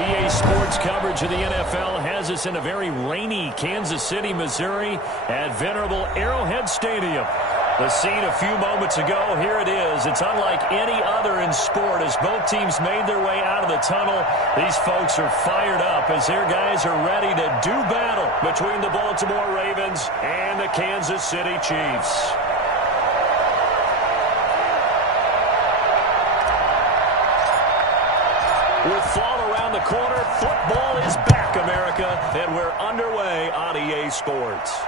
EA Sports coverage of the NFL has us in a very rainy Kansas City, Missouri at venerable Arrowhead Stadium. The scene a few moments ago, here it is. It's unlike any other in sport as both teams made their way out of the tunnel. These folks are fired up as their guys are ready to do battle between the Baltimore Ravens and the Kansas City Chiefs. With fall around the corner, football is back, America, and we're underway on EA Sports.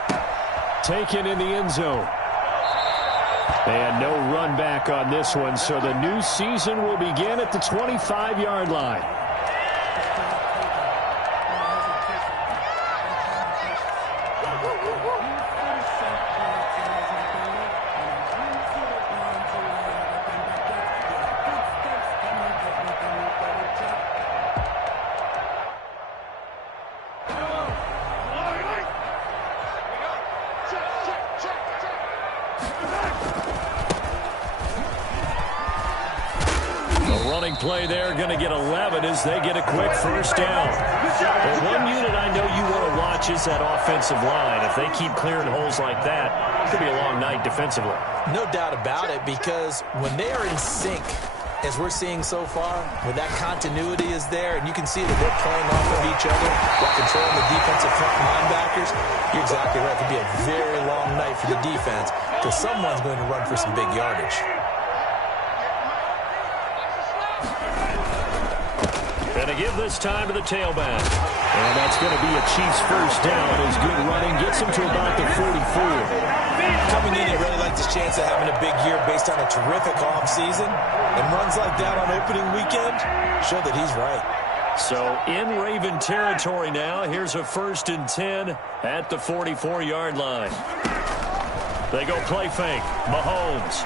Taken in the end zone. And no run back on this one, so the new season will begin at the 25-yard line. Play there, going to get 11 as they get a quick first down. Well, one unit I know you want to watch is that offensive line. If they keep clearing holes like that, it could be a long night defensively. No doubt about it, because when they are in sync, as we're seeing so far, when that continuity is there, and you can see that they're playing off of each other while controlling the defensive front linebackers, you're exactly right. It could be a very long night for the defense because someone's going to run for some big yardage. Going to give this time to the tailback. And that's going to be a Chiefs first down as good running gets him to about the 44. Coming in, he really liked his chance of having a big year based on a terrific offseason. And runs like that on opening weekend show that he's right. So in Raven territory now, here's a 1st and 10 at the 44-yard line. They go play fake. Mahomes.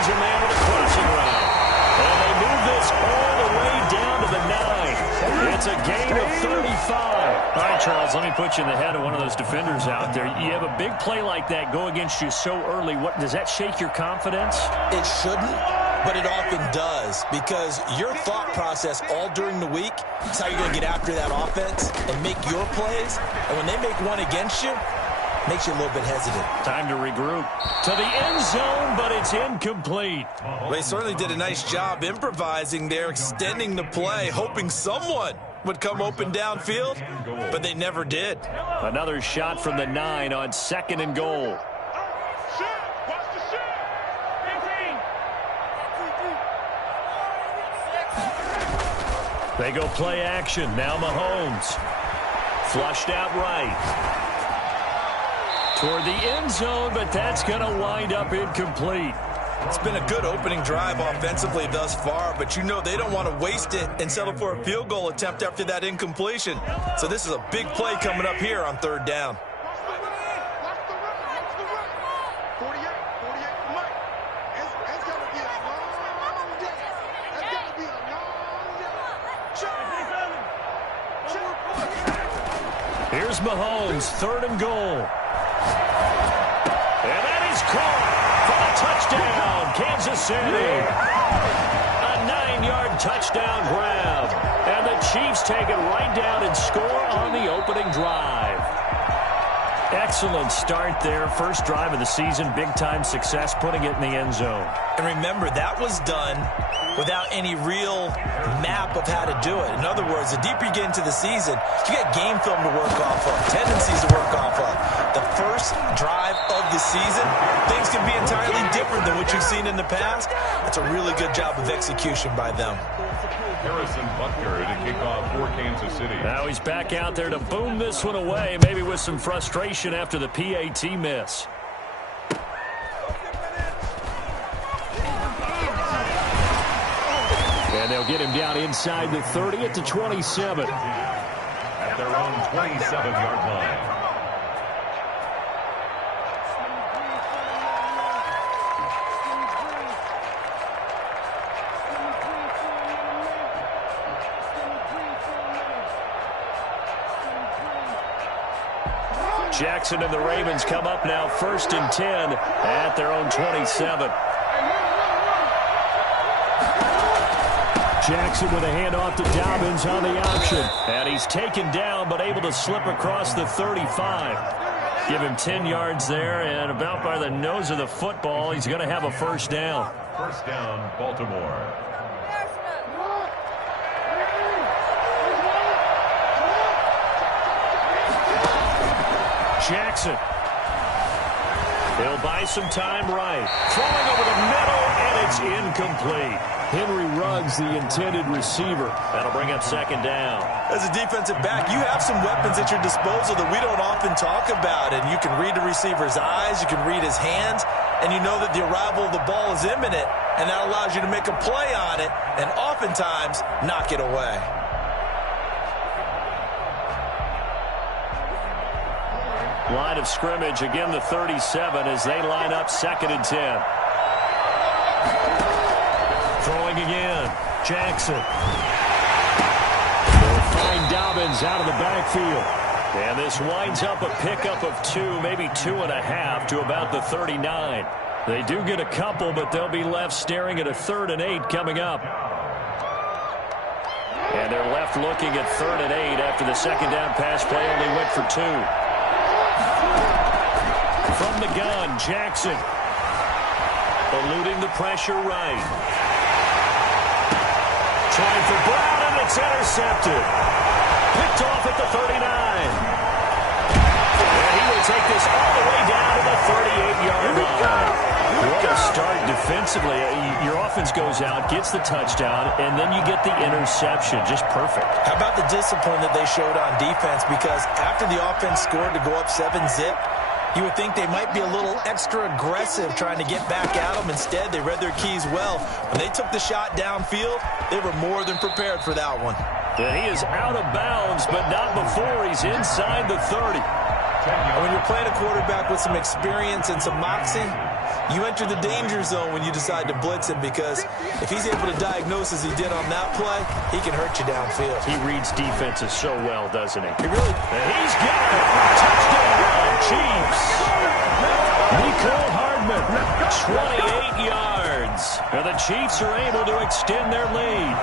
A man with a crossing route. And they move this all the way down to the 9. It's a gain of 35. All right, Charles, let me put you in the head of one of those defenders out there. You have a big play like that go against you so early. What does that shake your confidence? It shouldn't, but it often does, because your thought process all during the week is how you're going to get after that offense and make your plays. And when they make one against you, makes you a little bit hesitant. Time to regroup. To the end zone, but it's incomplete. Well, they certainly did a nice job improvising there, extending the play, hoping someone would come open downfield, but they never did. Another shot from the 9 on 2nd and goal. They go play action. Now Mahomes. Flushed out right. Toward the end zone, but that's going to wind up incomplete. It's been a good opening drive offensively thus far, but you know they don't want to waste it and settle for a field goal attempt after that incompletion. So this is a big play coming up here on 3rd down. Here's Mahomes, 3rd and goal. And that is caught for a touchdown, Kansas City. A 9-yard touchdown grab. And the Chiefs take it right down and score on the opening drive. Excellent start there. First drive of the season. Big-time success, putting it in the end zone. And remember, that was done without any real map of how to do it. In other words, the deeper you get into the season, you get game film to work off of, tendencies to work off of. The first drive of the season, things can be entirely different than what you've seen in the past. That's a really good job of execution by them. Harrison Butker to kick off for Kansas City. Now he's back out there to boom this one away, maybe with some frustration after the PAT miss. And they'll get him down inside the 30 at the 27. At their own 27-yard line. Jackson and the Ravens come up now 1st and 10 at their own 27. Jackson with a handoff to Dobbins on the option. And he's taken down but able to slip across the 35. Give him 10 yards there, and about by the nose of the football, he's going to have a first down. First down, Baltimore. Jackson. He'll buy some time right. Throwing over the middle, and it's incomplete. Henry Ruggs, the intended receiver. That'll bring up second down. As a defensive back, you have some weapons at your disposal that we don't often talk about. And you can read the receiver's eyes, you can read his hands, and you know that the arrival of the ball is imminent. And that allows you to make a play on it and oftentimes knock it away. Line of scrimmage, again the 37 as they line up second and 10. Throwing again, Jackson. They'll find Dobbins out of the backfield. And this winds up a pickup of 2, maybe 2.5 to about the 39. They do get a couple, but they'll be left staring at a 3rd and 8 coming up. And they're left looking at 3rd and 8 after the second down pass play only went for 2. From the gun, Jackson. Eluding the pressure right. Trying for Brown, and it's intercepted. Picked off at the 39. And he will take this all the way down to the 38-yard line. What a start defensively. Your offense goes out, gets the touchdown, and then you get the interception. Just perfect. How about the discipline that they showed on defense? Because after the offense scored to go up 7-zip, you would think they might be a little extra aggressive trying to get back at them. Instead, they read their keys well. When they took the shot downfield, they were more than prepared for that one. And he is out of bounds, but not before he's inside the 30. And when you're playing a quarterback with some experience and some moxie, you enter the danger zone when you decide to blitz him, because if he's able to diagnose as he did on that play, he can hurt you downfield. He reads defenses so well, doesn't he? He really. And he's got it. Touchdown, Chiefs. Nicole Hardman, 28 yards. And the Chiefs are able to extend their lead.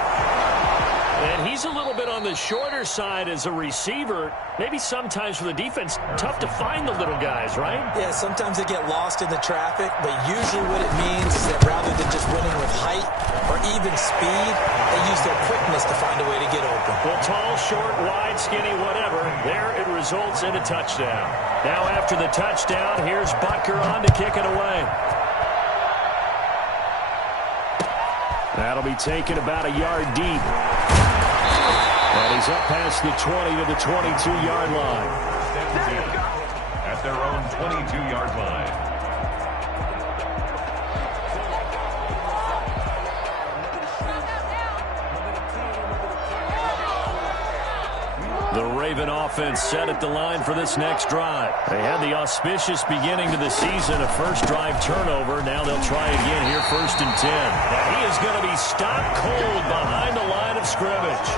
And he's a little bit on the shorter side as a receiver. Maybe sometimes for the defense, tough to find the little guys, right? Yeah, sometimes they get lost in the traffic, but usually what it means is that rather than just winning with height or even speed, they use their quickness to find a way to get open. Well, tall, short, wide, skinny, whatever, there it results in a touchdown. Now after the touchdown, here's Butker on to kick it away. That'll be taken about a yard deep. And he's up past the 20 to the 22-yard line. At their own 22-yard line. The Raven offense set at the line for this next drive. They had the auspicious beginning to the season, a first drive turnover. Now they'll try again here, 1st and 10. Now he is going to be stopped cold behind the line of scrimmage.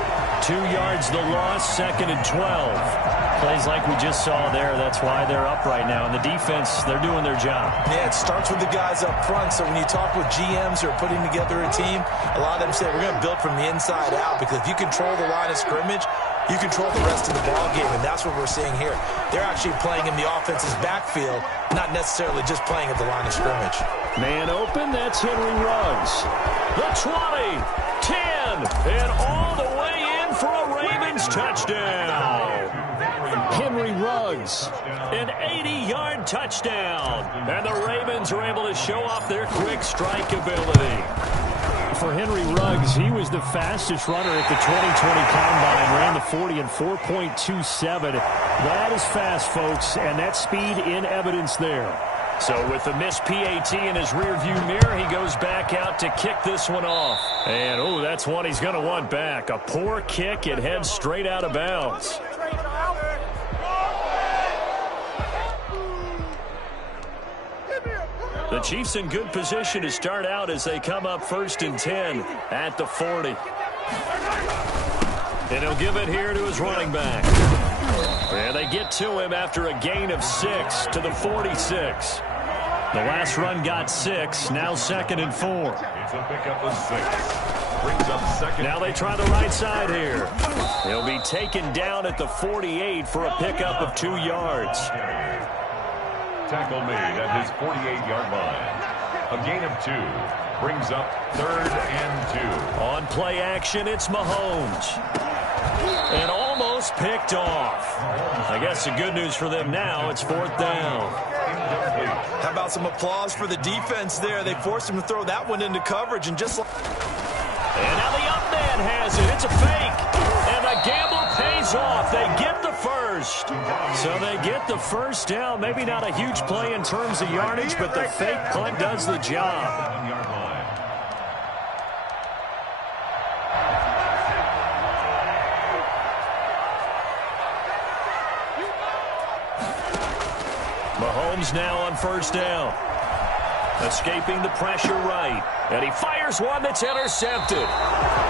2 yards the loss, 2nd and 12. Plays like we just saw there. That's why they're up right now. And the defense, they're doing their job. Yeah, it starts with the guys up front. So when you talk with GMs who are putting together a team, a lot of them say we're going to build from the inside out, because if you control the line of scrimmage, you control the rest of the ball game, and that's what we're seeing here. They're actually playing in the offense's backfield, not necessarily just playing at the line of scrimmage. Man open, that's Henry Ruggs. The 20, 10, and all the way in for a Ravens touchdown. Henry Ruggs, an 80-yard touchdown. And the Ravens are able to show off their quick strike ability. For Henry Ruggs, he was the fastest runner at the 2020 Combine, ran the 40 in 4.27. That is fast, folks, and that speed in evidence there. So with the missed PAT in his rearview mirror, he goes back out to kick this one off. And, oh, that's one he's going to want back. A poor kick. It heads straight out of bounds. The Chiefs in good position to start out as they come up 1st and 10 at the 40. And he'll give it here to his running back. And they get to him after a gain of 6 to the 46. The last run got 6, now 2nd and 4. It's a pickup of 6. Brings up second. Now they try the right side here. He'll be taken down at the 48 for a pickup of 2 yards. Tackle made at his 48-yard line. A gain of 2. Brings up 3rd and 2. On play action, it's Mahomes. And almost picked off. I guess the good news for them now, it's 4th down. How about some applause for the defense there? They forced him to throw that one into coverage, and just like... And now the up man has it. It's a fake. And the gamble pays off. They get the first. So they get the first down. Maybe not a huge play in terms of yardage, but the fake punt does the job. Mahomes now on 1st down. Escaping the pressure right. And he fires one that's intercepted.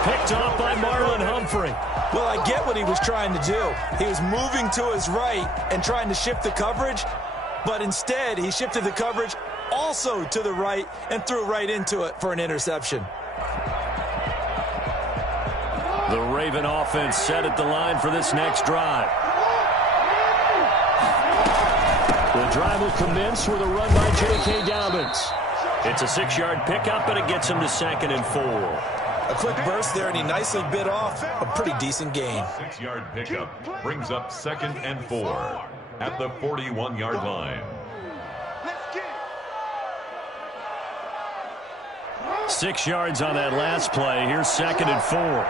Picked off by Marlon Humphrey. Well, I get what he was trying to do. He was moving to his right and trying to shift the coverage, but instead he shifted the coverage also to the right and threw right into it for an interception. The Raven offense set at the line for this next drive. The drive will commence with a run by J.K. Dobbins. It's a 6-yard pickup, and it gets him to 2nd and 4. A quick burst there, and he nicely bit off a pretty decent gain. 6-yard pickup brings up 2nd and 4 at the 41-yard line. 6 yards on that last play. Here's 2nd and 4.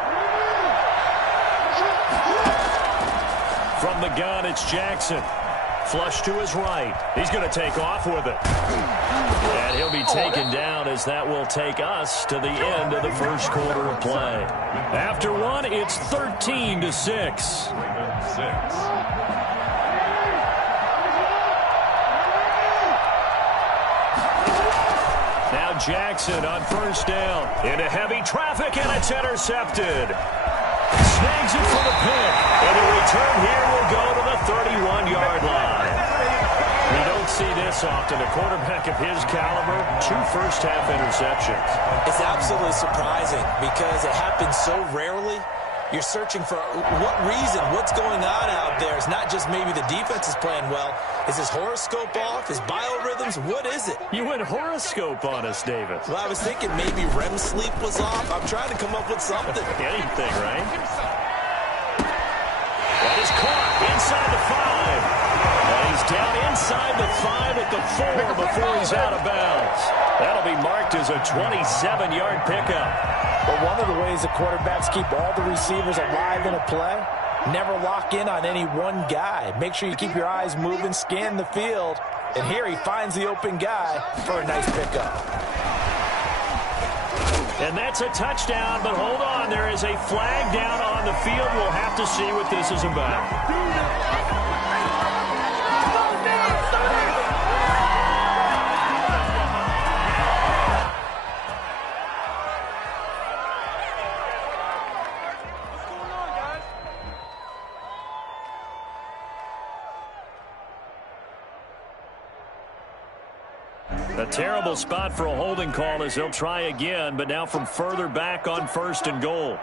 From the gun, it's Jackson. Flush to his right. He's going to take off with it. And he'll be taken down as that will take us to the end of the first quarter of play. After one, it's 13-6. 6. Now Jackson on 1st down. Into heavy traffic, and it's intercepted. Snags it for the pick. And the return here will go to the 31-yard line. We don't see this often. A quarterback of his caliber, 2 first-half interceptions. It's absolutely surprising because it happens so rarely. You're searching for what reason, what's going on out there. It's not just maybe the defense is playing well. Is his horoscope off? His biorhythms? What is it? You went horoscope on us, David. Well, I was thinking maybe REM sleep was off. I'm trying to come up with something. Anything, right? That is caught inside the 5. And he's down inside the 5 at the 4 before he's out of bounds. That'll be marked as a 27-yard pickup. But one of the ways the quarterbacks keep all the receivers alive in a play, never lock in on any one guy. Make sure you keep your eyes moving, scan the field. And here he finds the open guy for a nice pickup. And that's a touchdown, but hold on. There is a flag down on the field. We'll have to see what this is about. A terrible spot for a holding call as they'll try again, but now from further back on 1st and goal.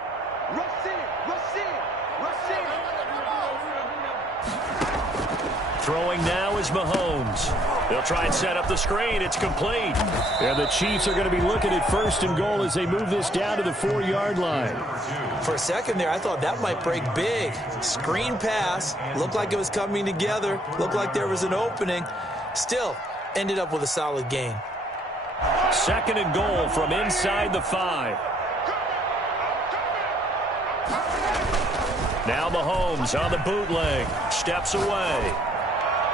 Throwing now is Mahomes. They'll try and set up the screen. It's complete. And the Chiefs are going to be looking at 1st and goal as they move this down to the 4-yard line. For a second there, I thought that might break big. Screen pass. Looked like it was coming together. Looked like there was an opening. Still, ended up with a solid gain. 2nd and goal from inside the 5. Now Mahomes on the bootleg. Steps away.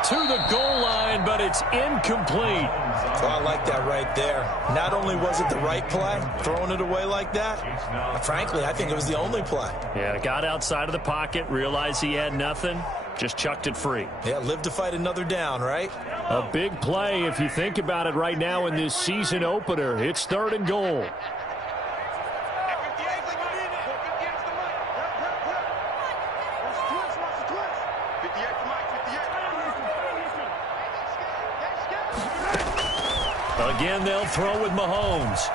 To the goal line, but it's incomplete. Oh, I like that right there. Not only was it the right play, throwing it away like that, frankly, I think it was the only play. Yeah, got outside of the pocket, realized he had nothing, just chucked it free. Yeah, live to fight another down, right? A big play if you think about it right now in this season opener. It's 3rd and goal. Again, they'll throw with Mahomes.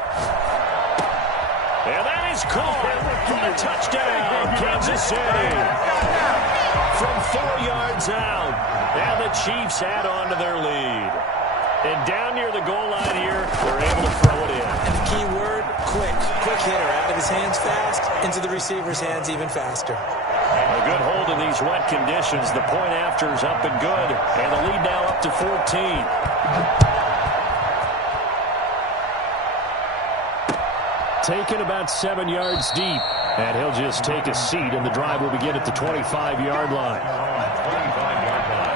And that is caught for a touchdown, Kansas City. From 4 yards out, and the Chiefs add on to their lead. And down near the goal line here, they're able to throw it in. And the key word, quick. Quick hitter. Out of his hands fast, into the receiver's hands even faster. A good hold in these wet conditions. The point after is up and good. And the lead now up to 14. Taken about 7 yards deep. And he'll just take a seat, and the drive will begin at the 25-yard line. 25-yard line.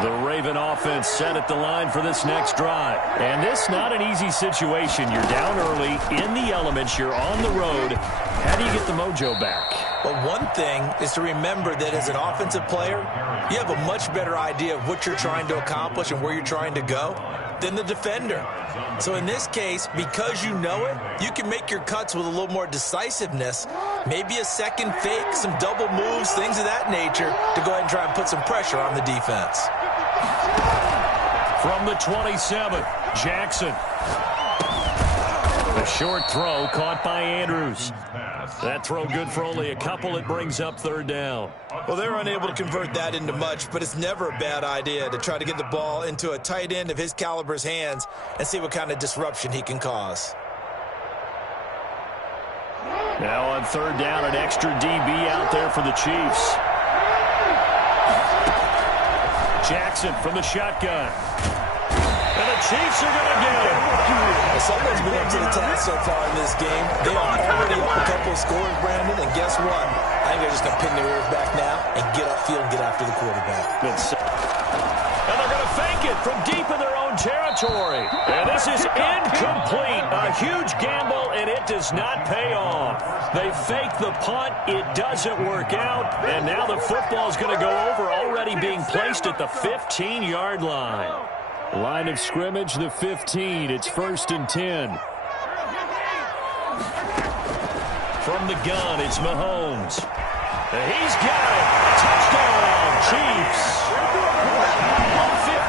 The Raven offense set at the line for this next drive. And this not an easy situation. You're down early, in the elements, you're on the road. How do you get the mojo back? Well, one thing is to remember that as an offensive player, you have a much better idea of what you're trying to accomplish and where you're trying to go than the defender. So in this case, because you know it, you can make your cuts with a little more decisiveness, maybe a second fake, some double moves, things of that nature, to go ahead and try and put some pressure on the defense. From the 27, Jackson. A short throw caught by Andrews. That throw good for only a couple. It brings up third down. Well, they're unable to convert that into much, but it's never a bad idea to try to get the ball into a tight end of his caliber's hands and see what kind of disruption he can cause. Now on third down, an extra DB out there for the Chiefs. Jackson from the shotgun. And the Chiefs are going to get him. Well, someone's been up to the task so far in this game. They are already up a couple of scores, Brandon, and guess what? I think they're just going to pin their ears back now and get upfield and get after the quarterback. And they're going to fake it from deep in their own territory. And this is incomplete. A huge gamble, and it does not pay off. They fake the punt. It doesn't work out. And now the football is going to go over, already being placed at the 15-yard line. Line of scrimmage, the 15. It's 1st and 10. From the gun, it's Mahomes. He's got it. Touchdown, Chiefs.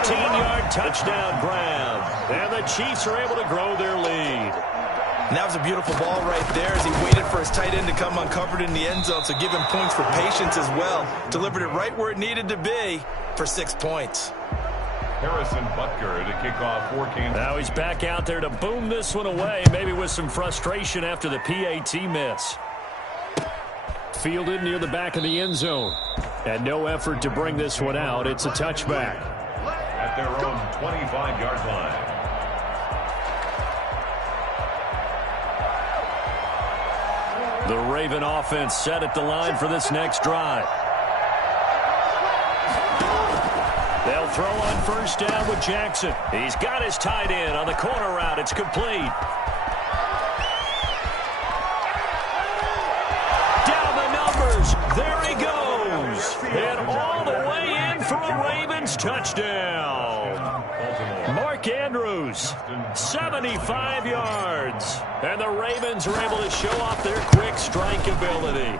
15-yard touchdown grab. And the Chiefs are able to grow their lead. And that was a beautiful ball right there as he waited for his tight end to come uncovered in the end zone, so give him points for patience as well. Delivered it right where it needed to be for 6 points. Harrison Butker to kick off for Kansas. Now he's back out there to boom this one away, maybe with some frustration after the PAT miss. Fielded near the back of the end zone. And no effort to bring this one out. It's a touchback. At their own 25-yard line. The Raven offense set at the line for this next drive. They'll throw on first down with Jackson. He's got his tight end on the corner route. It's complete. Down the numbers. There he goes. And all the way in for a Ravens touchdown. Mark Andrews, 75 yards. And the Ravens are able to show off their quick strike ability.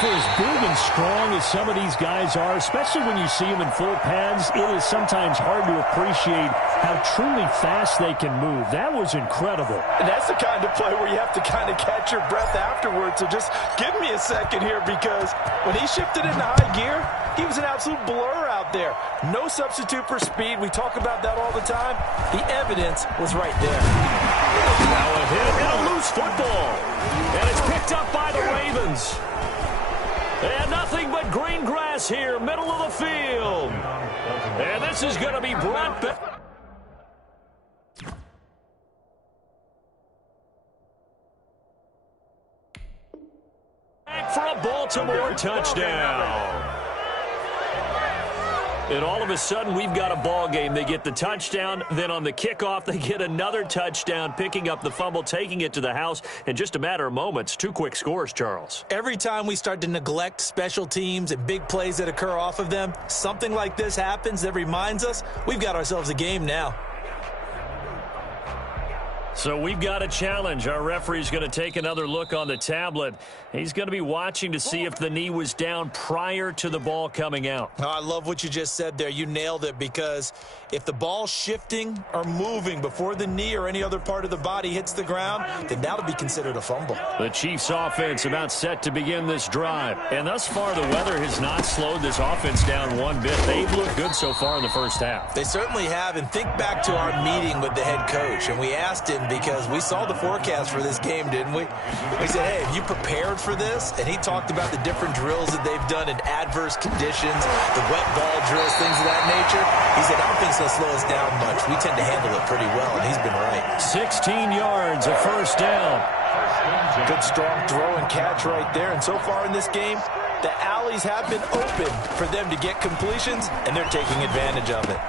For as big and strong as some of these guys are, especially when you see them in full pads, it is sometimes hard to appreciate how truly fast they can move. That was incredible. And that's the kind of play where you have to kind of catch your breath afterwards. So just give me a second here, because when he shifted into high gear, he was an absolute blur out there. No substitute for speed. We talk about that all the time. The evidence was right there. Now a hit and a loose football. And it's picked up by the Ravens. And nothing but green grass here, middle of the field. And this is going to be brought back. Back for a Baltimore touchdown. And all of a sudden, we've got a ball game. They get the touchdown. Then on the kickoff, they get another touchdown, picking up the fumble, taking it to the house in just a matter of moments. 2 quick scores, Charles. Every time we start to neglect special teams and big plays that occur off of them, something like this happens that reminds us we've got ourselves a game now. So we've got a challenge. Our referee's going to take another look on the tablet. He's going to be watching to see if the knee was down prior to the ball coming out. Oh, I love what you just said there. You nailed it, because if the ball's shifting or moving before the knee or any other part of the body hits the ground, then that'll be considered a fumble. The Chiefs offense about set to begin this drive. And thus far, the weather has not slowed this offense down one bit. They've looked good so far in the first half. They certainly have. And think back to our meeting with the head coach, and we asked him, because we saw the forecast for this game, didn't we? We said, hey, have you prepared for this? And he talked about the different drills that they've done in adverse conditions, the wet ball drills, things of that nature. He said, I don't think it's going to slow us down much. We tend to handle it pretty well, and he's been right. 16 yards, a first down. Good strong throw and catch right there. And so far in this game, the alleys have been open for them to get completions, and they're taking advantage of it.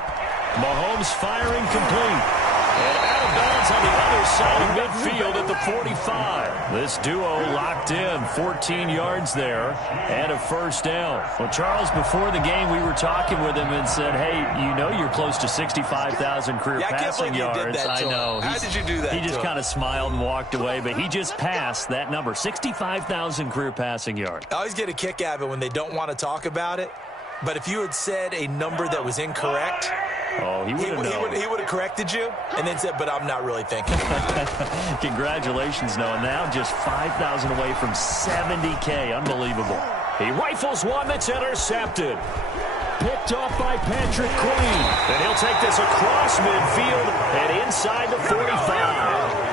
Mahomes firing complete. And out of bounds on the other side of midfield at the 45. This duo locked in, 14 yards there, and a first down. Well, Charles, before the game, we were talking with him and said, hey, you know you're close to 65,000 career passing yards. I know. How did you do that? He just kind of smiled and walked away, but he just passed that number, 65,000 career passing yards. I always get a kick out of it when they don't want to talk about it. But if you had said a number that was incorrect, he would have corrected you and then said, but I'm not really thinking. Congratulations, Noah. Now just 5,000 away from 70K. Unbelievable. He rifles one that's intercepted. Picked off by Patrick Queen. And he'll take this across midfield and inside the 45.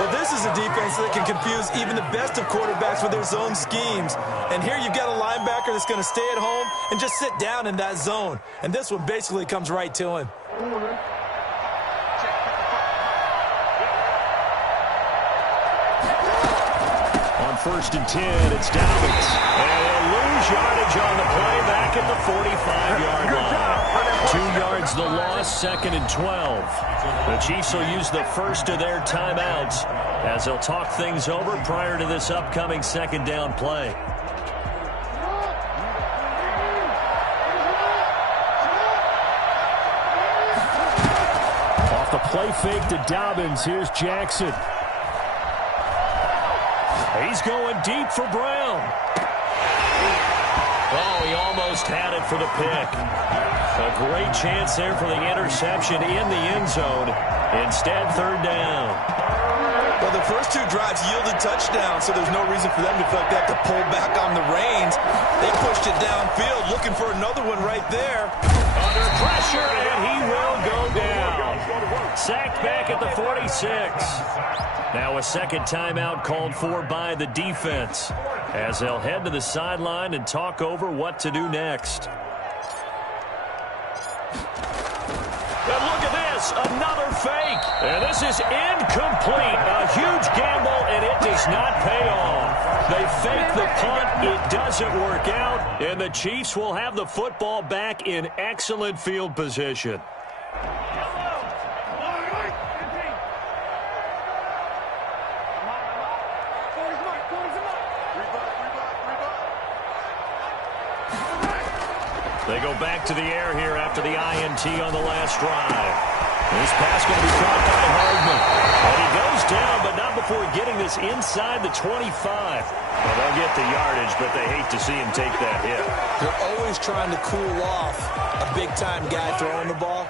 Well, this is a defense that can confuse even the best of quarterbacks with their zone schemes. And here you've got a linebacker that's going to stay at home and just sit down in that zone. And this one basically comes right to him. On 1st and 10, it's Dobbins. And they'll lose yardage on the play back at the 45-yard line. 2 yards the loss, 2nd and 12. The Chiefs will use the first of their timeouts as they'll talk things over prior to this upcoming second down play. Off the play fake to Dobbins, here's Jackson. He's going deep for Brown. Oh, he almost had it for the pick. A great chance there for the interception in the end zone. Instead, 3rd down. Well, the first 2 drives yielded touchdowns, so there's no reason for them to feel like they have to pull back on the reins. They pushed it downfield, looking for another one right there. Under pressure, and he will go down. Sacked back at the 46. Now a second timeout called for by the defense as they'll head to the sideline and talk over what to do next. And look at this, another fake. And this is incomplete. A huge gamble, and it does not pay off. They fake the punt. It doesn't work out. And the Chiefs will have the football back in excellent field position. They go back to the air here after the INT on the last drive. This pass going to be caught by Hardman. And he goes down, but not before getting this inside the 25. Well, they'll get the yardage, but they hate to see him take that hit. They're always trying to cool off a big-time guy throwing the ball,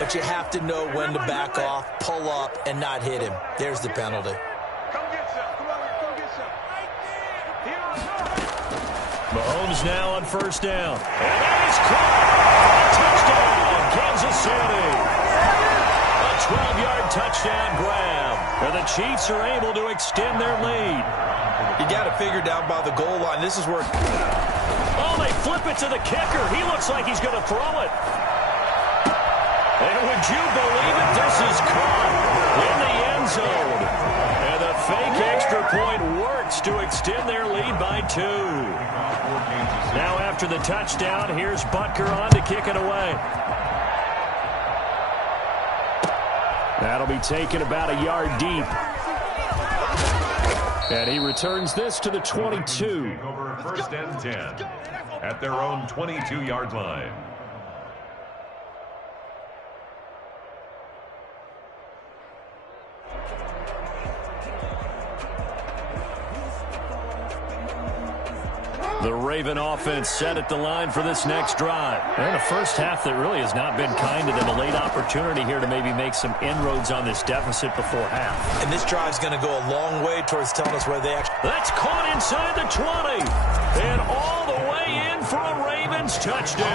but you have to know when to back off, pull up, and not hit him. There's the penalty. Mahomes now on 1st down. And that is caught. Touchdown, Kansas City. A 12-yard touchdown grab. And the Chiefs are able to extend their lead. You got to figure down by the goal line. This is where... Oh, they flip it to the kicker. He looks like he's going to throw it. And would you believe it? This is caught in the end zone. And the fake extra point works to extend their lead by 2. Now after the touchdown, here's Butker on to kick it away. That'll be taken about a yard deep. And he returns this to the 22. Over 1st and 10 at their own 22-yard line. The Raven offense set at the line for this next drive. And a first half that really has not been kind to them. A late opportunity here to maybe make some inroads on this deficit before half. And this drive's going to go a long way towards telling us where they actually... That's caught inside the 20. And all the way in for a Ravens touchdown.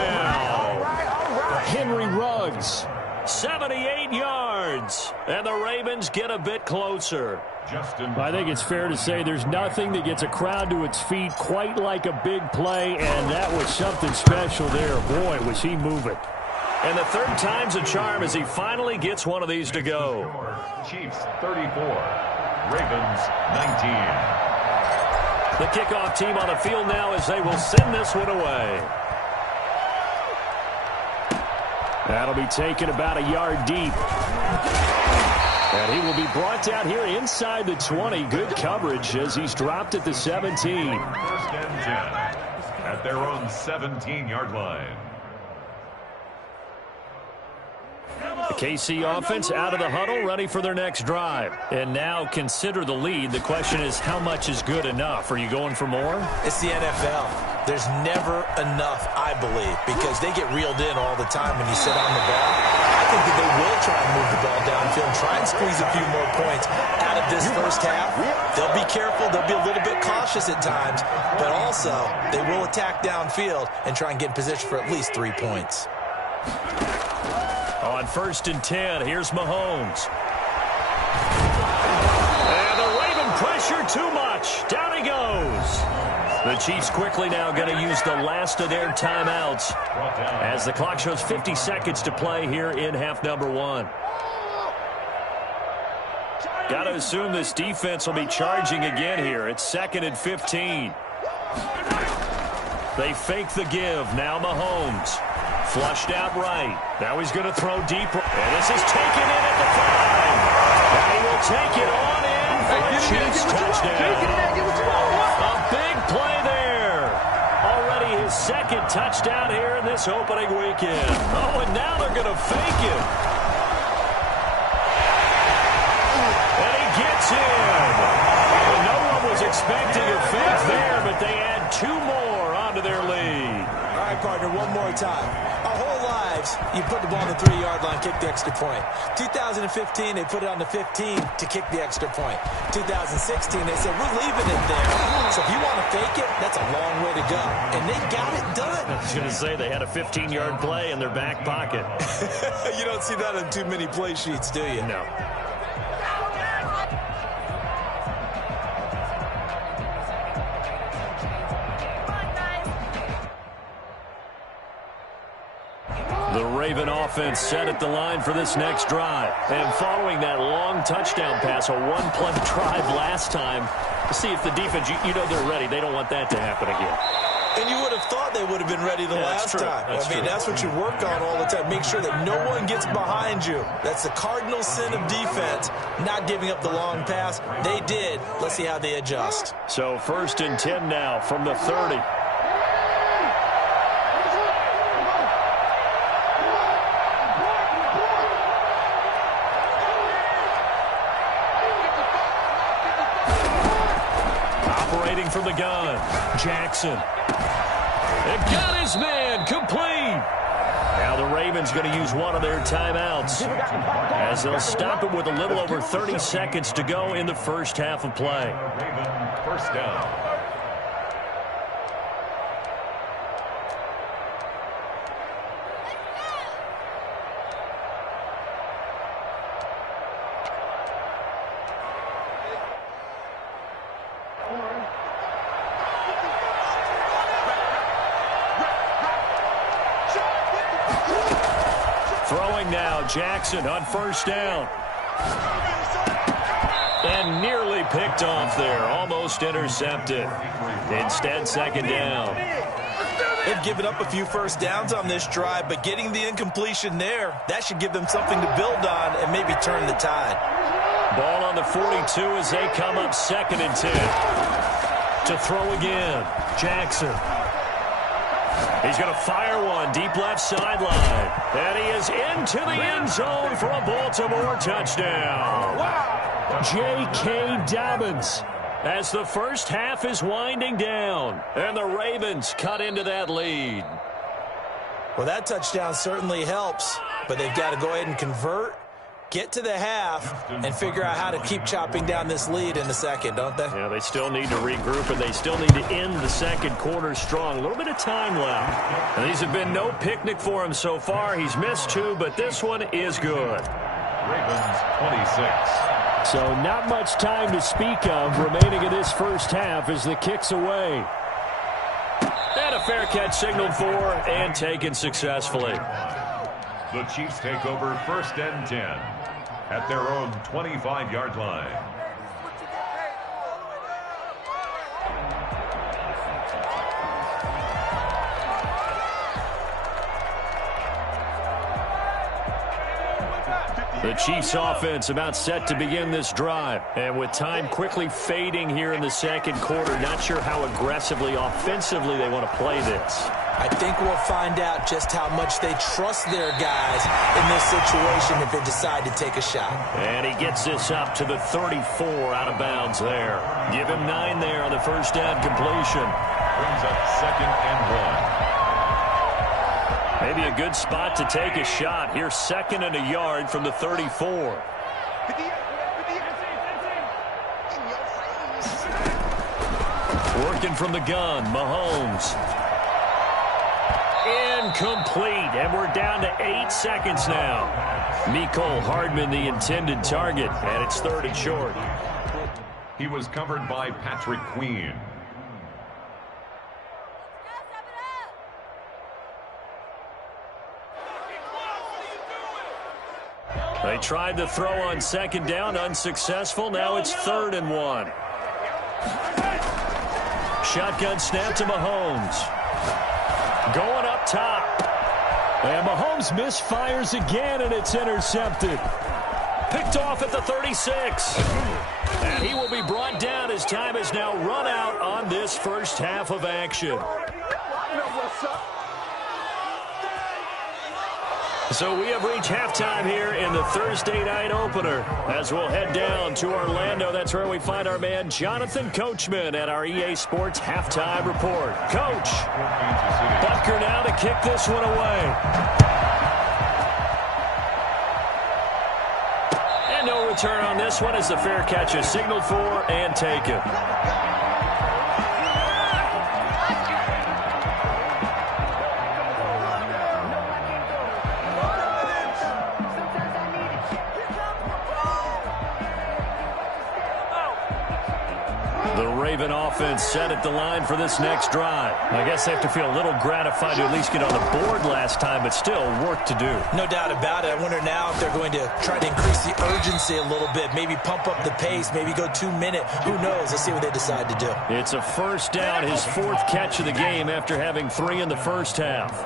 All right. Henry Ruggs, 78 yards. And the Ravens get a bit closer. I think it's fair to say there's nothing that gets a crowd to its feet quite like a big play, and that was something special there. Boy, was he moving. And the third time's a charm as he finally gets one of these to go. Chiefs 34, Ravens 19. The kickoff team on the field now as they will send this one away. That'll be taken about a yard deep. And he will be brought down here inside the 20. Good coverage as he's dropped at the 17. First and 10 at their own 17-yard line. The KC offense out of the huddle, ready for their next drive. And now consider the lead. The question is, how much is good enough? Are you going for more? It's the NFL. There's never enough, I believe, because they get reeled in all the time when you sit on the ball. I think that they will try and move the ball downfield, try and squeeze a few more points out of this first half. They'll be careful. They'll be a little bit cautious at times, but also they will attack downfield and try and get in position for at least 3 points. On first and 10, here's Mahomes. And the Raven pressure too much. Down he goes. The Chiefs quickly now going to use the last of their timeouts as the clock shows 50 seconds to play here in half number 1. Got to assume this defense will be charging again here. It's 2nd and 15. They fake the give. Now Mahomes. Flushed out right. Now he's going to throw deep. And this is taken in at the 5. And he will take it on in for a Chiefs touchdown. A big play there. Already his 2nd touchdown here in this opening weekend. Oh, and now they're going to fake it. And he gets in. And no one was expecting a fake there, but they add 2 more onto their lead. All right, partner, one more time. Our whole lives, you put the ball on the 3-yard line, kick the extra point. 2015, they put it on the 15 to kick the extra point. 2016, they said, we're leaving it there. So if you want to fake it, that's a long way to go. And they got it done. I was going to say they had a 15-yard play in their back pocket. You don't see that on too many play sheets, do you? No. The Raven offense set at the line for this next drive. And following that long touchdown pass, a one-play drive last time, to see if the defense, you know they're ready. They don't want that to happen again. And you would have thought they would have been ready the last time. That's what you work on all the time. Make sure that no one gets behind you. That's the cardinal sin of defense, not giving up the long pass. They did. Let's see how they adjust. So 1st and 10 now from the 30. From the gun, Jackson. And got his man complete. Now the Ravens going to use one of their timeouts as they'll stop it with a little over 30 seconds to go in the first half of play. Raven first down. Throwing now, Jackson on first down. And nearly picked off there. Almost intercepted. Instead, 2nd down. They've given up a few first downs on this drive, but getting the incompletion there, that should give them something to build on and maybe turn the tide. Ball on the 42 as they come up 2nd and 10. To throw again, Jackson. He's going to fire one deep left sideline. And he is into the end zone for a Baltimore touchdown. J.K. Dobbins as the first half is winding down. And the Ravens cut into that lead. Well, that touchdown certainly helps, but they've got to go ahead and convert, get to the half, and figure out how to keep chopping down this lead in the second, don't they? Yeah, they still need to regroup, and they still need to end the second quarter strong. A little bit of time left. And these have been no picnic for him so far. He's missed 2, but this one is good. Ravens 26. So not much time to speak of remaining in this first half as the kick's away. And a fair catch signaled for and taken successfully. The Chiefs take over 1st and 10 at their own 25-yard line. The Chiefs offense about set to begin this drive. And with time quickly fading here in the second quarter, not sure how aggressively, offensively they want to play this. I think we'll find out just how much they trust their guys in this situation if they decide to take a shot. And he gets this up to the 34 out of bounds there. Give him 9 there on the first down completion. Brings up 2nd and 1. Maybe a good spot to take a shot. Here, 2nd and a yard from the 34. Working from the gun, Mahomes. Incomplete, and we're down to 8 seconds now. Mecole Hardman, the intended target, and it's 3rd and short. He was covered by Patrick Queen. They tried to throw on 2nd down, unsuccessful. Now it's 3rd and 1. Shotgun snap to Mahomes. Going up top. And Mahomes misfires again, and it's intercepted. Picked off at the 36. And he will be brought down as time has now run out on this first half of action. So we have reached halftime here in the Thursday night opener. As we'll head down to Orlando, that's where we find our man Jonathan Coachman at our EA Sports Halftime Report. Coach, Butker now to kick this one away. And no return on this one as the fair catch is signaled for and taken. Raven offense set at the line for this next drive. I guess they have to feel a little gratified to at least get on the board last time, but still work to do. No doubt about it. I wonder now if they're going to try to increase the urgency a little bit, maybe pump up the pace, maybe go 2-minute. Who knows? Let's see what they decide to do. It's a first down, his 4th catch of the game after having 3 in the first half.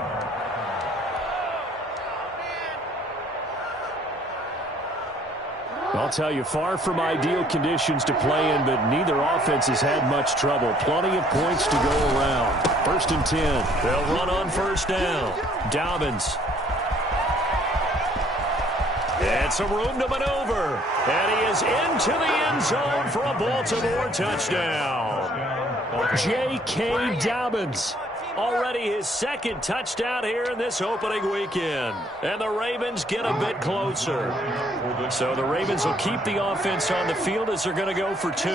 I'll tell you, far from ideal conditions to play in, but neither offense has had much trouble. Plenty of points to go around. 1st and 10. They'll run on first down. Dobbins. And some room to maneuver. And he is into the end zone for a Baltimore touchdown. J.K. Dobbins. Already his 2nd touchdown here in this opening weekend. And the Ravens get a bit closer. So the Ravens will keep the offense on the field as they're going to go for 2.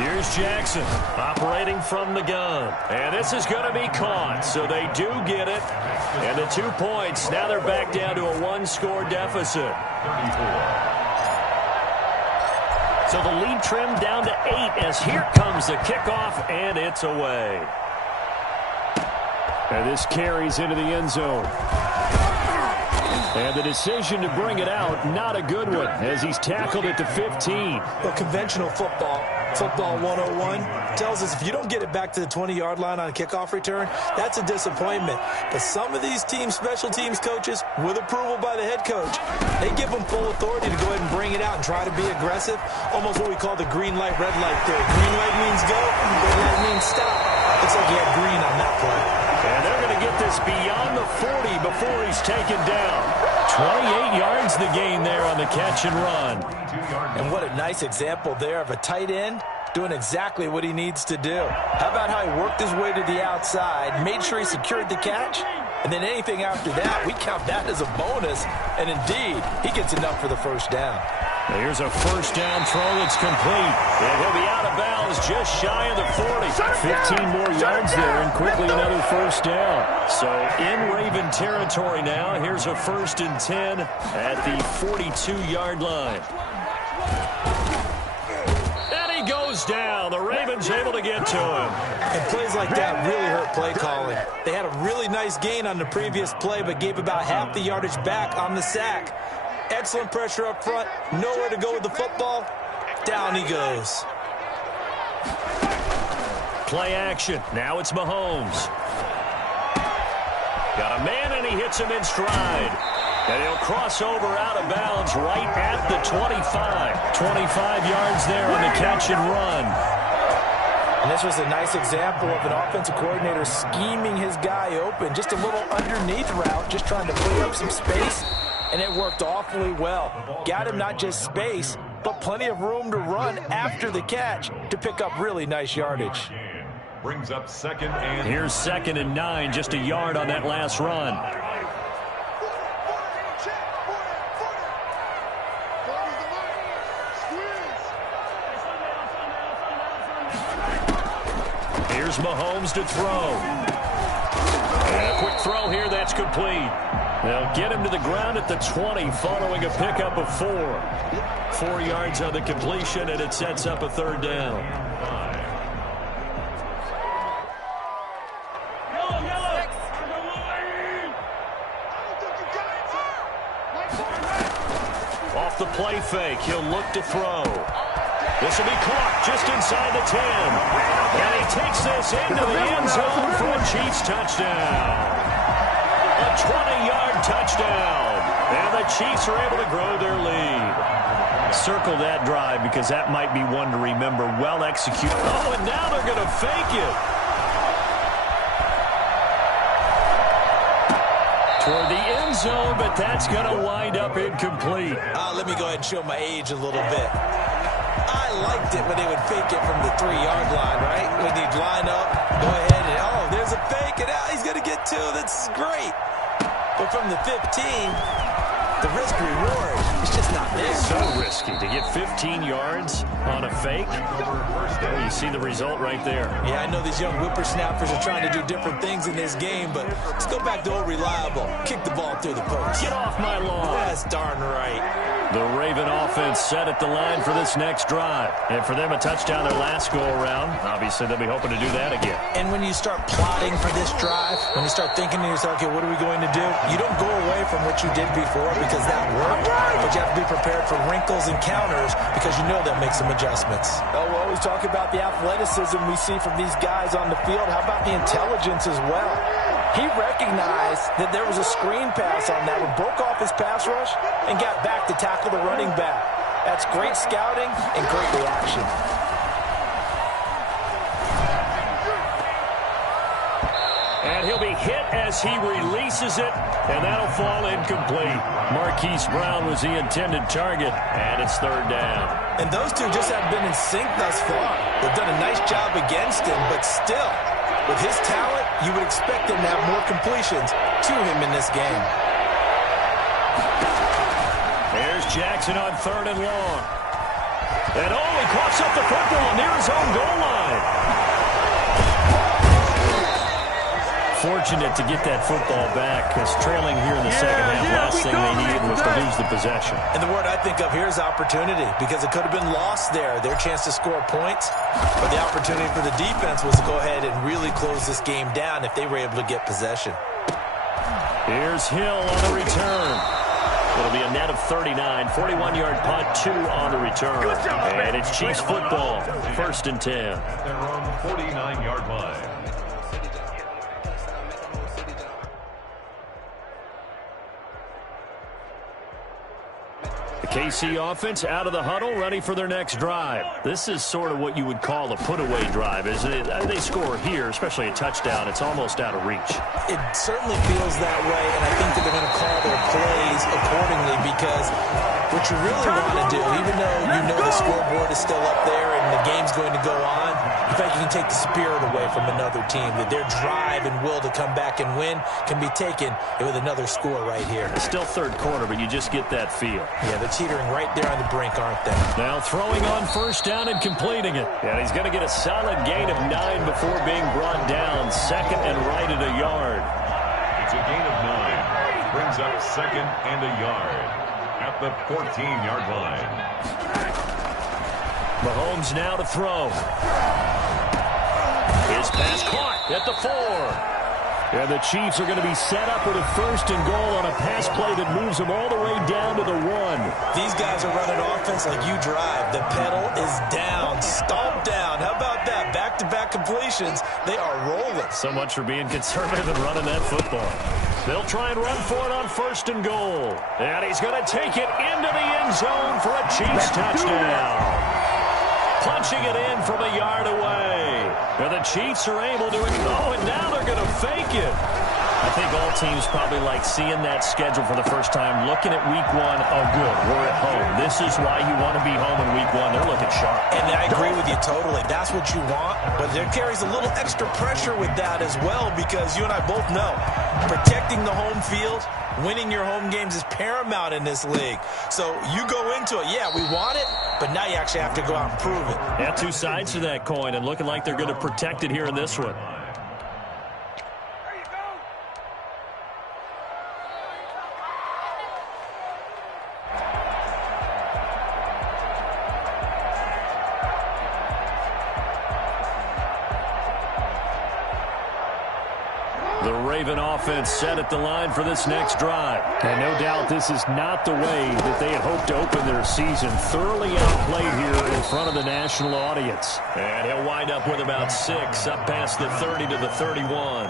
Here's Jackson operating from the gun. And this is going to be caught. So they do get it. And the 2 points. Now they're back down to a 1-score deficit. 34. So the lead trimmed down to 8 as here comes the kickoff, and it's away. And this carries into the end zone. And the decision to bring it out, not a good one, as he's tackled at the 15. Well, conventional football 101, tells us if you don't get it back to the 20-yard line on a kickoff return, that's a disappointment. But some of these teams, special teams coaches, with approval by the head coach, they give them full authority to go ahead and bring it out and try to be aggressive, almost what we call the green light, red light theory. Green light means go, red light means stop. Looks like you had green on that play. And they're going to get this is beyond the 40 before he's taken down. 28 yards the gain there on the catch and run. And what a nice example there of a tight end doing exactly what he needs to do. How about how he worked his way to the outside, made sure he secured the catch, and then anything after that, we count that as a bonus. And indeed, he gets enough for the first down. Here's a first down throw that's complete. And he'll be out of bounds just shy of the 40. 15 more yards there and quickly another first down. So in Raven territory now. Here's a 1st and 10 at the 42-yard line. And he goes down. The Ravens able to get to him. And plays like that really hurt play calling. They had a really nice gain on the previous play, but gave about half the yardage back on the sack. Excellent pressure up front. Nowhere to go with the football. Down he goes. Play action. Now it's Mahomes. Got a man, and he hits him in stride. And he'll cross over out of bounds right at the 25. 25 yards there on the catch and run. And this was a nice example of an offensive coordinator scheming his guy open. Just a little underneath route, just trying to free up some space. And it worked awfully well. Got him not just space, but plenty of room to run after the catch to pick up really nice yardage. Brings up 2nd and... Here's 2nd and 9, just a yard on that last run. Here's Mahomes to throw. And a quick throw here that's complete. They'll get him to the ground at the 20 following a pickup of 4. 4 yards on the completion, and it sets up a 3rd down. Off the play fake, he'll look to throw. This will be caught just inside the 10. And he takes this into the end zone for a Chiefs touchdown. A 20-yard touchdown. And the Chiefs are able to grow their lead. Circle that drive because that might be one to remember. Well executed. Oh, and now they're going to fake it. Toward the end zone, but that's going to wind up incomplete. Let me go ahead and show my age a little bit. I liked it when they would fake it from the 3-yard line, right? When they'd line up, go ahead and, oh, there's a fake, and now he's going to get 2. That's great. But from the 15, the risk-reward is just not there. So risky to get 15 yards on a fake. Well, you see the result right there. Yeah, I know these young whippersnappers are trying to do different things in this game, but let's go back to old reliable. Kick the ball through the post. Get off my lawn. That's darn right. The Raven offense set at the line for this next drive. And for them, a touchdown their last go-around. Obviously, they'll be hoping to do that again. And when you start plotting for this drive, when you start thinking to yourself, okay, what are we going to do? You don't go away from what you did before because that worked. But you have to be prepared for wrinkles and counters because you know they'll make some adjustments. Oh, we'll always talk about the athleticism we see from these guys on the field. How about the intelligence as well? He recognized that there was a screen pass on that one, broke off his pass rush, and got back to tackle the running back. That's great scouting and great reaction. And he'll be hit as he releases it, and that'll fall incomplete. Marquise Brown was the intended target, and it's 3rd down. And those two just haven't been in sync thus far. They've done a nice job against him, but still, with his talent, you would expect him to have more completions to him in this game. There's Jackson on 3rd and long. And he coughs up the football near his own goal line. Fortunate to get that football back because trailing here in the second half, last thing they needed was to lose the possession. And the word I think of here is opportunity because it could have been lost there, their chance to score points. But the opportunity for the defense was to go ahead and really close this game down if they were able to get possession. Here's Hill on the return. It'll be a net of 39, 41-yard punt, 2 on the return. And it's Chiefs football, 1st and 10. Their own 49-yard line. The KC offense out of the huddle, ready for their next drive. This is sort of what you would call a put-away drive, isn't it? They score here, especially a touchdown. It's almost out of reach. It certainly feels that way, and I think that they're going to call their plays accordingly because what you really want to do, even though you know the scoreboard is still up there and the game's going to go on, in fact, you can take the spirit away from another team, that their drive and will to come back and win can be taken with another score right here. It's still third quarter, but you just get that feel. Yeah, they're teetering right there on the brink, aren't they? Now throwing on first down and completing it. And he's going to get a solid gain of 9 before being brought down. Second and right at a yard. It's a gain of 9. Brings up second and a yard at the 14-yard line. Mahomes now to throw. His pass caught at the 4. And the Chiefs are going to be set up with a first and goal on a pass play that moves them all the way down to the 1. These guys are running offense like you drive. The pedal is down, stomped down. How about that? Back-to-back completions. They are rolling. So much for being conservative and running that football. They'll try and run for it on first and goal. And he's going to take it into the end zone for a Chiefs touchdown. Punching it in from a yard away. And the Chiefs are able to go, and now they're going to fake it. I think all teams probably like seeing that schedule for the first time, looking at week 1. Oh, good, we're at home. This is why you want to be home in week 1. They're looking sharp. And I agree with you totally. That's what you want, but there carries a little extra pressure with that as well because you and I both know protecting the home field, winning your home games is paramount in this league. So you go into it, yeah, we want it, but now you actually have to go out and prove it. Yeah, two sides to that coin, and looking like they're going to protect it here in this one. The Raven offense set at the line for this next drive. And no doubt this is not the way that they had hoped to open their season. Thoroughly outplayed here in front of the national audience. And he'll wind up with about 6 up past the 30 to the 31.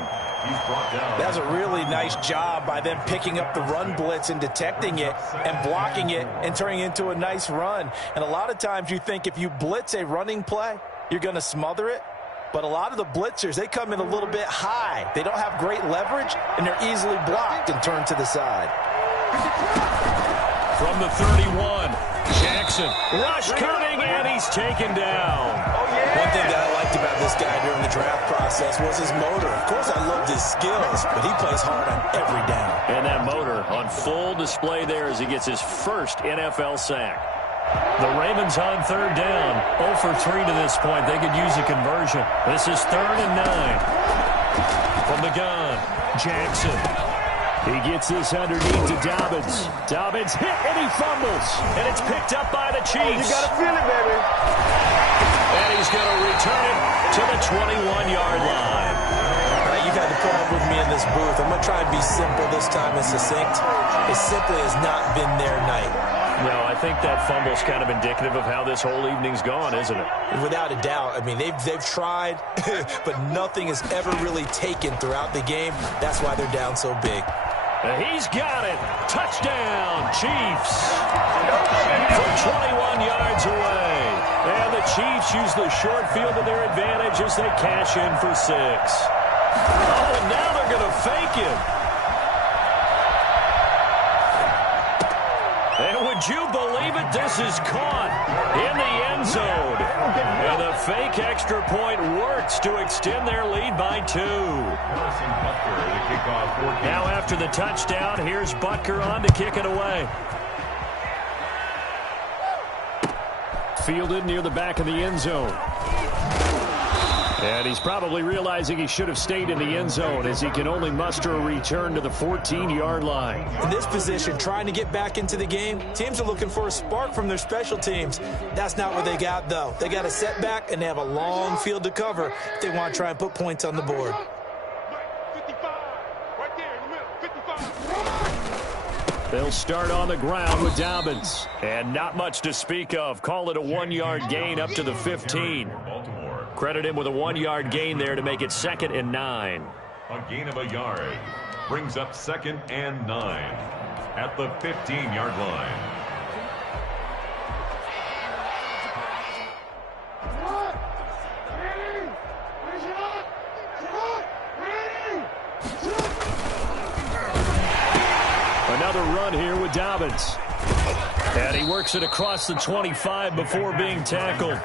That's a really nice job by them picking up the run blitz and detecting it and blocking it and turning it into a nice run. And a lot of times you think if you blitz a running play, you're going to smother it. But a lot of the blitzers, they come in a little bit high. They don't have great leverage, and they're easily blocked and turned to the side. From the 31, Jackson. Rush coming, and he's taken down. One thing that I liked about this guy during the draft process was his motor. Of course, I loved his skills, but he plays hard on every down. And that motor on full display there as he gets his first NFL sack. The Ravens on third down. 0 for 3 to this point. They could use a conversion. This is 3rd and 9. From the gun, Jackson. He gets this underneath to Dobbins. Dobbins hit and he fumbles. And it's picked up by the Chiefs. You got to feel it, baby. And he's going to return it to the 21-yard line. You've had to put up with me in this booth. I'm going to try and be simple this time and succinct. It simply has not been their night. No, I think that fumble's kind of indicative of how this whole evening's gone, isn't it? Without a doubt. I mean, they've tried, but nothing has ever really taken throughout the game. That's why they're down so big. He's got it. Touchdown, Chiefs. From 21 yards away. And the Chiefs use the short field to their advantage as they cash in for 6. Oh, and now they're going to fake it. And would you believe it? This is caught in the end zone. And the fake extra point works to extend their lead by 2. Now after the touchdown, here's Butker on to kick it away. Fielded near the back of the end zone. And he's probably realizing he should have stayed in the end zone as he can only muster a return to the 14-yard line. In this position, trying to get back into the game, teams are looking for a spark from their special teams. That's not what they got, though. They got a setback, and they have a long field to cover if they want to try and put points on the board. 55, right there in the middle, 55. They'll start on the ground with Dobbins. And not much to speak of. Call it a 1-yard gain up to the 15. Credit him with a 1-yard gain there to make it 2nd and 9. A gain of a yard brings up 2nd and 9 at the 15-yard line. another run here with Dobbins. And he works it across the 25 before being tackled.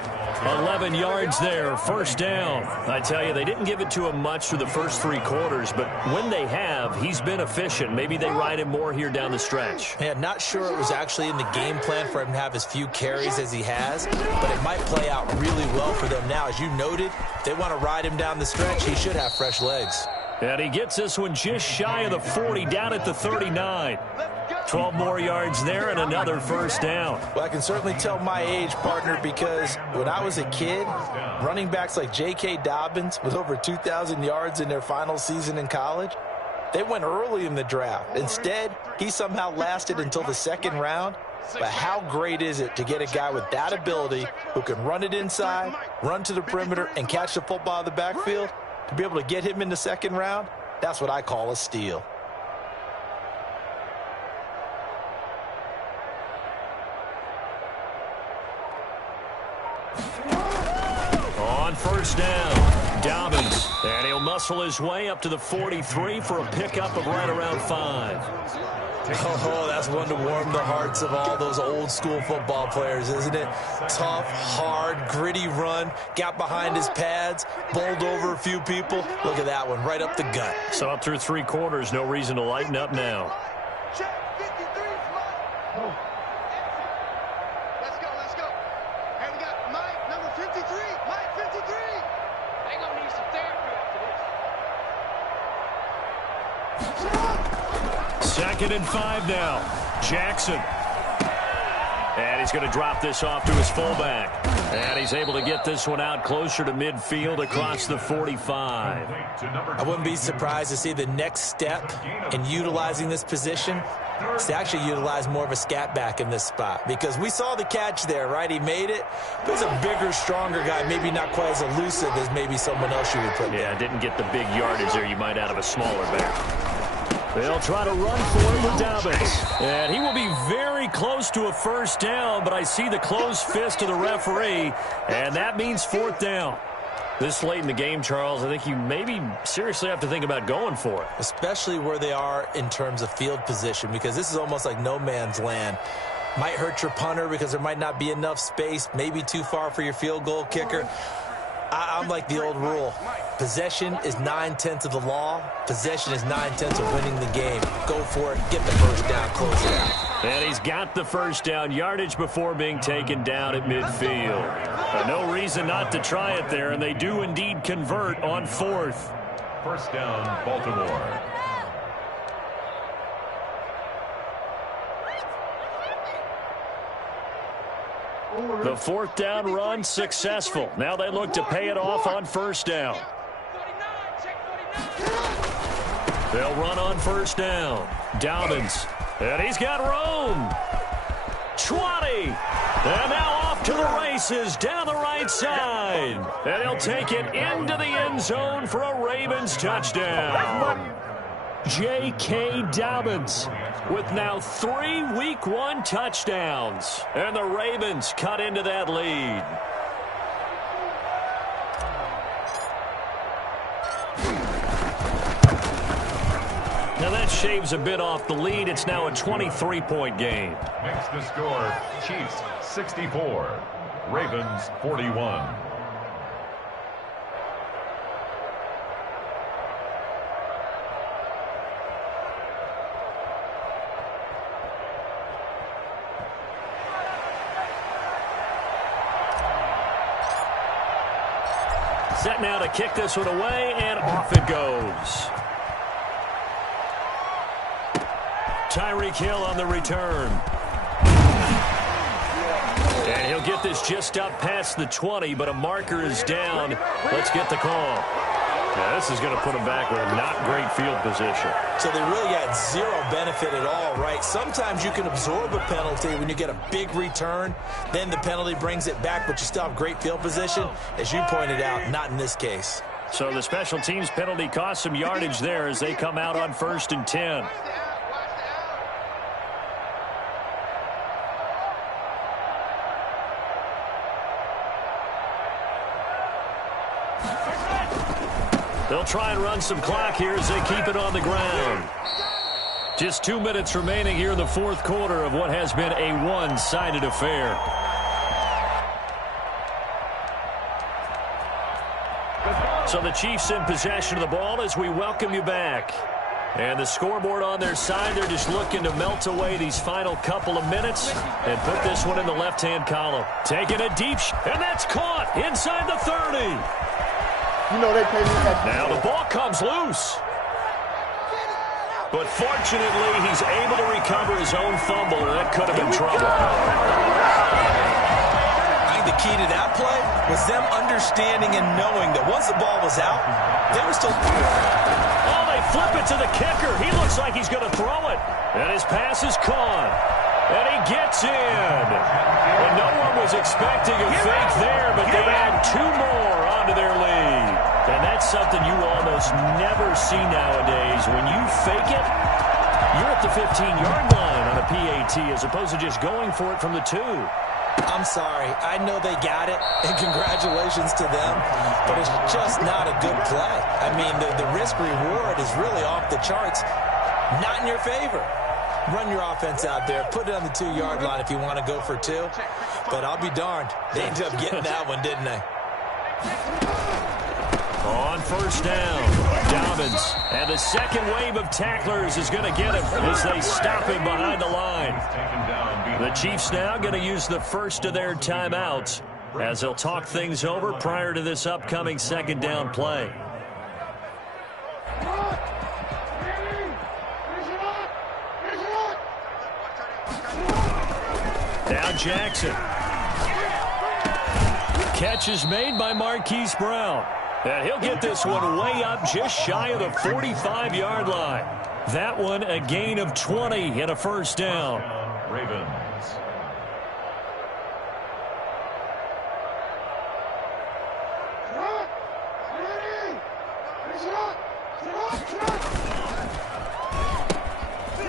11 yards there, first down. I tell you, they didn't give it to him much through the first 3 quarters, but when they have, he's been efficient. Maybe they ride him more here down the stretch. Yeah, not sure it was actually in the game plan for him to have as few carries as he has, but it might play out really well for them now. As you noted, if they want to ride him down the stretch, he should have fresh legs. And he gets this one just shy of the 40, down at the 39. 12 more yards there and another first down. Well, I can certainly tell my age, partner, because when I was a kid, running backs like J.K. Dobbins with over 2,000 yards in their final season in college, they went early in the draft. Instead, he somehow lasted until the 2nd round. But how great is it to get a guy with that ability who can run it inside, run to the perimeter, and catch the football in the backfield? To be able to get him in the 2nd round, that's what I call a steal. On first down, Dobbins. And he'll muscle his way up to the 43 for a pickup of right around 5. Oh, that's one to warm the hearts of all those old school football players, isn't it? Tough, hard, gritty run, got behind his pads, bowled over a few people. Look at that one, right up the gut. So up through 3 quarters, no reason to lighten up now. Let's go. And we got Mike, number 53. Mike, 53. They gonna need some therapy after this. 2nd and 5 now. Jackson. And he's going to drop this off to his fullback. And he's able to get this one out closer to midfield across the 45. I wouldn't be surprised to see the next step in utilizing this position is to actually utilize more of a scat back in this spot. Because we saw the catch there, right? He made it. But he's a bigger, stronger guy, maybe not quite as elusive as maybe someone else you would put there. Yeah, didn't get the big yardage there you might out of a smaller back. They'll try to run for it with Dobbins. And he will be very close to a first down, but I see the closed fist of the referee, and that means 4th down. This late in the game, Charles, I think you maybe seriously have to think about going for it. Especially where they are in terms of field position, because this is almost like no man's land. Might hurt your punter because there might not be enough space, maybe too far for your field goal kicker. I'm like the old rule. Possession is 9/10 of the law. Possession is 9/10 of winning the game. Go for it. Get the first down. Close it out. And he's got the first down yardage before being taken down at midfield. No reason not to try it there, and they do indeed convert on 4th. First down, Baltimore. The 4th down run successful. Now they look to pay it off on first down. They'll run on first down. Dobbins. And he's got room. 20. And now off to the races down the right side. And he'll take it into the end zone for a Ravens touchdown. J.K. Dobbins with now 3 Week 1 touchdowns. And the Ravens cut into that lead. Now that shaves a bit off the lead. It's now a 23-point game. Makes the score Chiefs 64, Ravens 41. Set now to kick this one away, and off it goes. Tyreek Hill on the return. And he'll get this just up past the 20, but a marker is down. Let's get the call. Now, this is going to put him back with not great field position. So they really got zero benefit at all, right? Sometimes you can absorb a penalty when you get a big return. Then the penalty brings it back, but you still have great field position. As you pointed out, not in this case. So the special teams penalty cost some yardage there as they come out on 1st and 10. They'll try and run some clock here as they keep it on the ground. Just 2 minutes remaining here in the fourth quarter of what has been a one-sided affair. So the Chiefs in possession of the ball as we welcome you back. And the scoreboard on their side, they're just looking to melt away these final couple of minutes and put this one in the left-hand column. Taking a deep shot, and that's caught inside the 30. You know they pay me that. Now the ball comes loose. But fortunately, he's able to recover his own fumble, and that could have been trouble. I think the key to that play was them understanding and knowing that once the ball was out, they were still... Oh, they flip it to the kicker. He looks like he's going to throw it. And his pass is caught. And he gets in. And no one was expecting a fake there, but they add 2 more onto their lead. And that's something you almost never see nowadays. When you fake it, you're at the 15-yard line on a PAT as opposed to just going for it from the 2. I'm sorry. I know they got it, and congratulations to them, but it's just not a good play. I mean, the risk-reward is really off the charts. Not in your favor. Run your offense out there. Put it on the 2-yard line if you want to go for 2. But I'll be darned. They ended up getting that one, didn't they? On first down, Dobbins. And the second wave of tacklers is going to get him as they stop him behind the line. The Chiefs now going to use the first of their timeouts as they'll talk things over prior to this upcoming second down play. Now Jackson. Catch is made by Marquise Brown. And he'll get this one way up just shy of the 45-yard line. That one a gain of 20 and a first down. Ravens.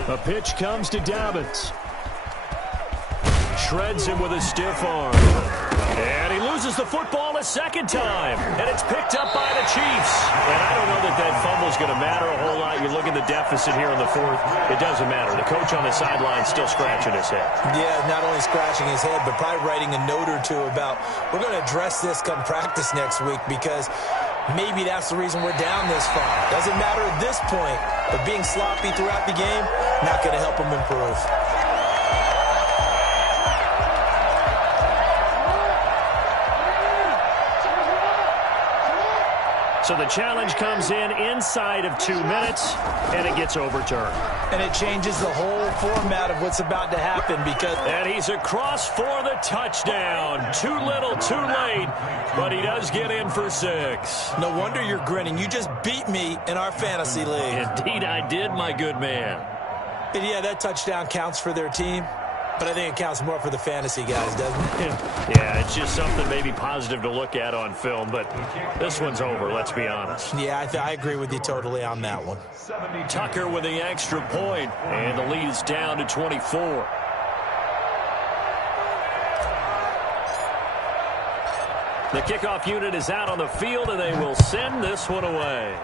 A pitch comes to Dobbins. Shreds him with a stiff arm. And he loses the football a second time. And it's picked up by the Chiefs. And I don't know that that fumble's going to matter a whole lot. You look at the deficit here in the fourth. It doesn't matter. The coach on the sideline still scratching his head. Yeah, not only scratching his head, but probably writing a note or two about, we're going to address this come practice next week because maybe that's the reason we're down this far. Doesn't matter at this point, but being sloppy throughout the game, not going to help him improve. So the challenge comes in inside of 2 minutes, and it gets overturned. And it changes the whole format of what's about to happen because... And he's across for the touchdown. Too little, too late, but he does get in for 6. No wonder you're grinning. You just beat me in our fantasy league. Indeed I did, my good man. And yeah, that touchdown counts for their team. But I think it counts more for the fantasy guys, doesn't it? Yeah, it's just something maybe positive to look at on film, but this one's over, let's be honest. Yeah, I agree with you totally on that one. Tucker with the extra point, and the lead is down to 24. The kickoff unit is out on the field, and they will send this one away.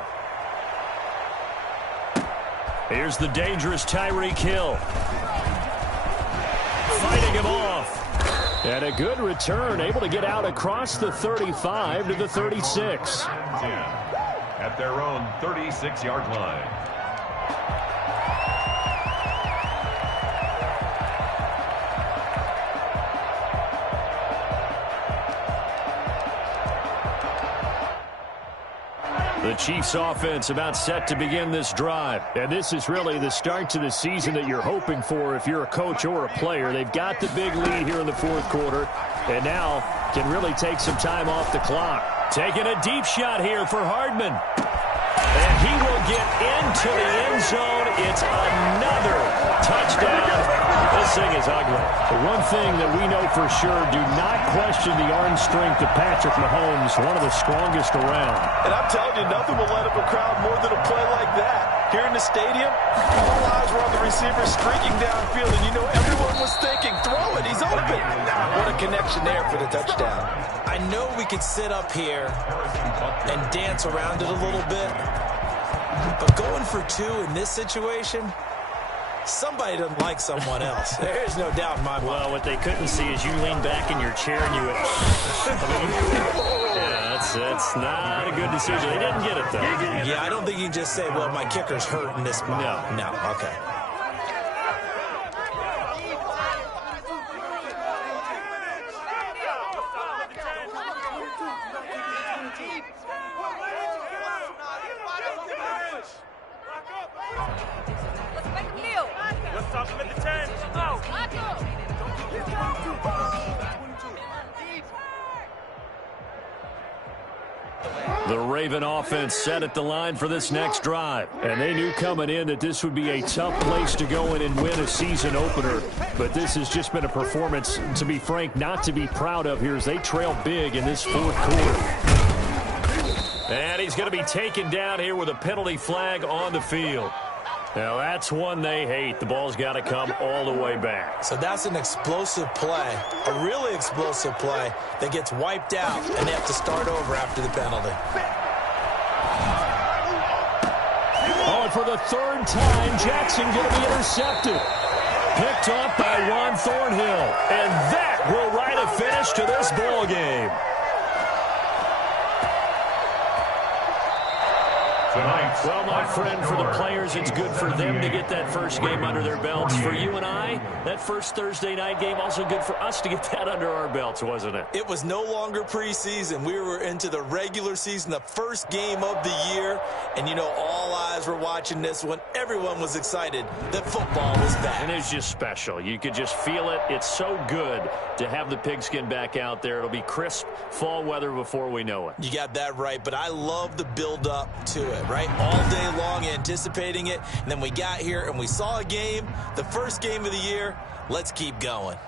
Here's the dangerous Tyreek Hill. Fighting him off. And a good return, able to get out across the 35 to the 36. At their own 36-yard line. The Chiefs offense about set to begin this drive. And this is really the start to the season that you're hoping for if you're a coach or a player. They've got the big lead here in the fourth quarter and now can really take some time off the clock. Taking a deep shot here for Hardman. And he will get into the end zone. It's another touchdown. This thing is ugly. The one thing that we know for sure, do not question the arm strength of Patrick Mahomes, one of the strongest around. And I'm telling you, nothing will light up a crowd more than a play like that. Here in the stadium, all eyes were on the receiver streaking downfield, and you know everyone was thinking, throw it, he's open. What a connection there for the touchdown. I know we could sit up here and dance around it a little bit, but going for 2 in this situation, Somebody doesn't like someone else. There's no doubt in my mind. Well, what they couldn't see is you lean back in your chair and you went, yeah, that's not a good decision. They didn't get it, though. Yeah, I don't think you can just say, well, my kicker's hurt in this spot. No, okay. The Raven offense set at the line for this next drive. And they knew coming in that this would be a tough place to go in and win a season opener. But this has just been a performance, to be frank, not to be proud of here as they trail big in this fourth quarter. And he's going to be taken down here with a penalty flag on the field. Now, that's one they hate. The ball's got to come all the way back. So that's an explosive play, a really explosive play that gets wiped out, and they have to start over after the penalty. Oh, and for the third time, Jackson going to be intercepted. Picked off by Juan Thornhill. And that will write a finish to this ball game. Well, my friend, for the players, it's good for them to get that first game under their belts. For you and I, that first Thursday night game, also good for us to get that under our belts, wasn't it? It was no longer preseason. We were into the regular season, the first game of the year. And, you know, all eyes were watching this when everyone was excited that football was back. And it's just special. You could just feel it. It's so good to have the pigskin back out there. It'll be crisp fall weather before we know it. You got that right, but I love the build-up to it, right? All day long anticipating it, and then we got here and we saw a game, the first game of the year. Let's keep going.